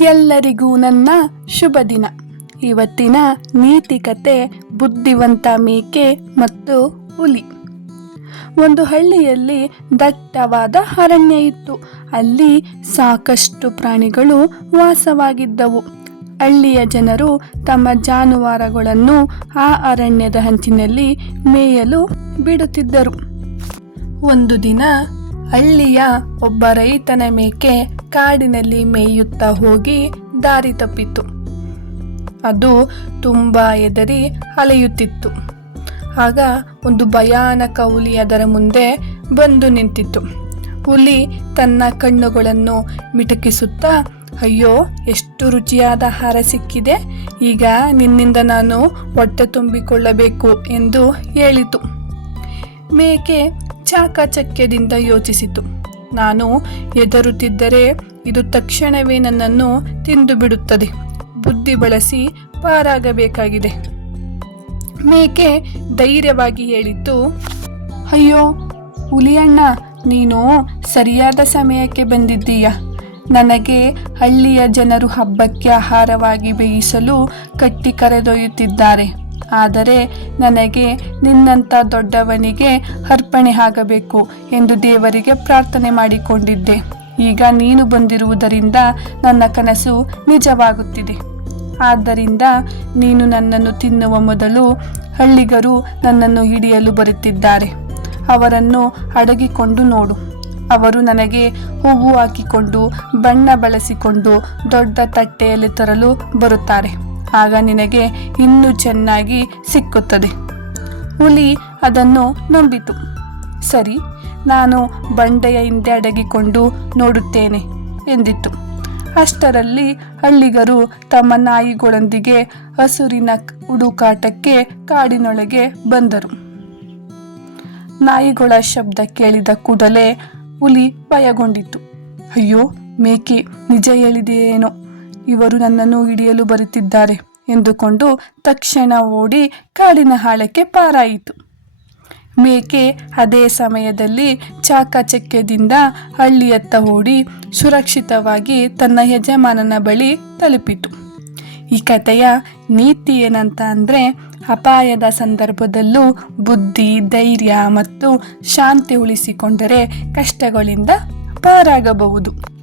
ಎಲ್ಲರಿಗೂ ನನ್ನ ಶುಭ ದಿನ. ಇವತ್ತಿನ ನೀತಿ ಕತೆ ಬುದ್ಧಿವಂತ ಮೇಕೆ ಮತ್ತು ಹುಲಿ. ಒಂದು ಹಳ್ಳಿಯಲ್ಲಿ ದಟ್ಟವಾದ ಅರಣ್ಯ ಇತ್ತು. ಅಲ್ಲಿ ಸಾಕಷ್ಟು ಪ್ರಾಣಿಗಳು ವಾಸವಾಗಿದ್ದವು. ಹಳ್ಳಿಯ ಜನರು ತಮ್ಮ ಜಾನುವಾರುಗಳನ್ನು ಆ ಅರಣ್ಯದ ಹಂಚಿನಲ್ಲಿ ಮೇಯಲು ಬಿಡುತ್ತಿದ್ದರು. ಒಂದು ದಿನ ಹಳ್ಳಿಯ ಒಬ್ಬ ರೈತನ ಮೇಕೆ ಕಾಡಿನಲ್ಲಿ ಮೇಯುತ್ತಾ ಹೋಗಿ ದಾರಿ ತಪ್ಪಿತು. ಅದು ತುಂಬ ಎದರಿ ಅಲೆಯುತ್ತಿತ್ತು. ಆಗ ಒಂದು ಭಯಾನಕ ಹುಲಿ ಅದರ ಮುಂದೆ ಬಂದು ನಿಂತಿತ್ತು. ಹುಲಿ ತನ್ನ ಕಣ್ಣುಗಳನ್ನು ಮಿಟಕಿಸುತ್ತಾ, ಅಯ್ಯೋ, ಎಷ್ಟು ರುಚಿಯಾದ ಆಹಾರ ಸಿಕ್ಕಿದೆ. ಈಗ ನಿನ್ನಿಂದ ನಾನು ಹೊಟ್ಟೆ ತುಂಬಿಕೊಳ್ಳಬೇಕು ಎಂದು ಹೇಳಿತು. ಮೇಕೆ ಚಾಕಚಕ್ಯದಿಂದ ಯೋಚಿಸಿತು. ನಾನು ಎದರುತ್ತಿದ್ದರೆ ಇದು ತಕ್ಷಣವೇ ನನ್ನನ್ನು ತಿಂದು ಬಿಡುತ್ತದೆ ಬುದ್ಧಿ ಬಳಸಿ ಪಾರಾಗಬೇಕಾಗಿದೆ. ಮೇಕೆ ಧೈರ್ಯವಾಗಿ ಹೇಳಿದ್ದು, ಅಯ್ಯೋ, ಹುಲಿಯಣ್ಣ, ನೀನು ಸರಿಯಾದ ಸಮಯಕ್ಕೆ ಬಂದಿದ್ದೀಯ? ನನಗೆ ಹಳ್ಳಿಯ ಜನರು ಹಬ್ಬಕ್ಕೆ ಆಹಾರವಾಗಿ ಬೇಯಿಸಲು ಕಟ್ಟಿ ಕರೆದೊಯ್ಯುತ್ತಿದ್ದಾರೆ. ಆದರೆ ನನಗೆ ನಿನ್ನಂಥ ದೊಡ್ಡವನಿಗೆ ಅರ್ಪಣೆ ಆಗಬೇಕು ಎಂದು ದೇವರಿಗೆ ಪ್ರಾರ್ಥನೆ ಮಾಡಿಕೊಂಡಿದ್ದೆ. ಈಗ ನೀನು ಬಂದಿರುವುದರಿಂದ ನನ್ನ ಕನಸು ನಿಜವಾಗುತ್ತಿದೆ. ಆದ್ದರಿಂದ ನೀನು ನನ್ನನ್ನು ತಿನ್ನುವ ಮೊದಲು ಹಳ್ಳಿಗರು ನನ್ನನ್ನು ಹಿಡಿಯಲು ಬರುತ್ತಿದ್ದಾರೆ. ಅವರನ್ನು ಅಡಗಿಕೊಂಡು ನೋಡು. ಅವರು ನನಗೆ ಹೂವು ಹಾಕಿಕೊಂಡು, ಬಣ್ಣ ಬಳಸಿಕೊಂಡು, ದೊಡ್ಡ ತಟ್ಟೆಯಲ್ಲಿ ತರಲು ಬರುತ್ತಾರೆ. ಆಗ ನಿನಗೆ ಇನ್ನೂ ಚೆನ್ನಾಗಿ ಸಿಕ್ಕುತ್ತದೆ. ಹುಲಿ ಅದನ್ನು ನಂಬಿತು. ಸರಿ, ನಾನು ಬಂಡೆಯ ಹಿಂದೆ ಅಡಗಿಕೊಂಡು ನೋಡುತ್ತೇನೆ ಎಂದಿತ್ತು. ಅಷ್ಟರಲ್ಲಿ ಹಳ್ಳಿಗರು ತಮ್ಮ ನಾಯಿಗಳೊಂದಿಗೆ ಹಸುರಿನ ಹುಡುಕಾಟಕ್ಕೆ ಕಾಡಿನೊಳಗೆ ಬಂದರು. ನಾಯಿಗಳ ಶಬ್ದ ಕೇಳಿದ ಕೂಡಲೇ ಹುಲಿ ಭಯಗೊಂಡಿತು ಅಯ್ಯೋ, ಮೇಕೆ, ನಿಜ ಹೇಳಿದೆಯೇನೋ. ಇವರು ನನ್ನನ್ನು ಹಿಡಿಯಲು ಬರುತ್ತಿದ್ದಾರೆ. ಎಂದುಕೊಂಡು ತಕ್ಷಣ ಓಡಿ ಕಾಡಿನ ಹಾಳಕ್ಕೆ ಪಾರಾಯಿತು. ಮೇಕೆ ಅದೇ ಸಮಯದಲ್ಲಿ ಚಾಕಚಕ್ಯದಿಂದ ಹಳ್ಳಿಯತ್ತ ಓಡಿ ಸುರಕ್ಷಿತವಾಗಿ ತನ್ನ ಯಜಮಾನನ ಬಳಿ ತಲುಪಿತು. ಈ ಕಥೆಯ ನೀತಿ ಏನಂತ ಅಂದರೆ ಅಪಾಯದ ಸಂದರ್ಭದಲ್ಲೂ ಬುದ್ಧಿ, ಧೈರ್ಯ ಮತ್ತು ಶಾಂತಿ ಉಳಿಸಿಕೊಂಡರೆ ಕಷ್ಟಗಳಿಂದ ಪಾರಾಗಬಹುದು.